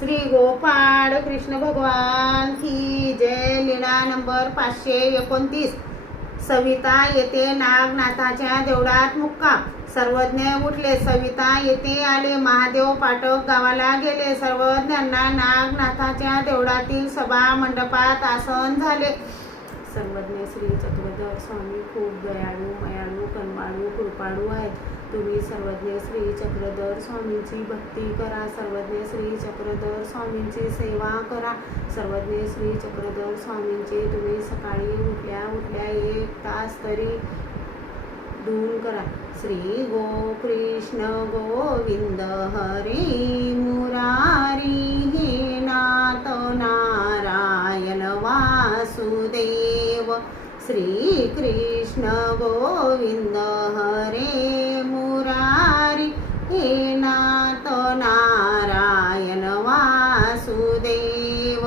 श्री गोपाळ कृष्ण भगवान की जय लीळा नंबर पाचशे एकोणतीस. सविता येते नागनाथाच्या देवळात मुक्का सर्वज्ञ उठले. सविता येथे आले. महादेव पाठक गावाला गेले. सर्वज्ञांना नागनाथाच्या देवळातील सभा मंडपात आसन झाले. सर्वज्ञ श्री चक्रधर स्वामी खूप दयाळू मयाळू कनवाळू कृपाळू आहेत. तुम्ही सर्वज्ञ श्री चक्रधर स्वामींची भक्ती करा सर्वज्ञ श्री चक्रधर स्वामींची सेवा करा सर्वज्ञ श्री चक्रधर स्वामींचे तुम्ही सकाळी उठल्या उठल्या एक तास तरी धून करा. श्री गो कृष्ण गोविंद हरी मुरारी हे नाथ नारायण वासुदेव. श्री कृष्ण गोविंद हरे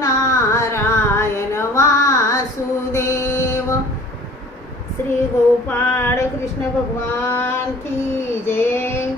नाथ नारायण वासुदेव। श्री गोपाळ कृष्ण भगवान की जय।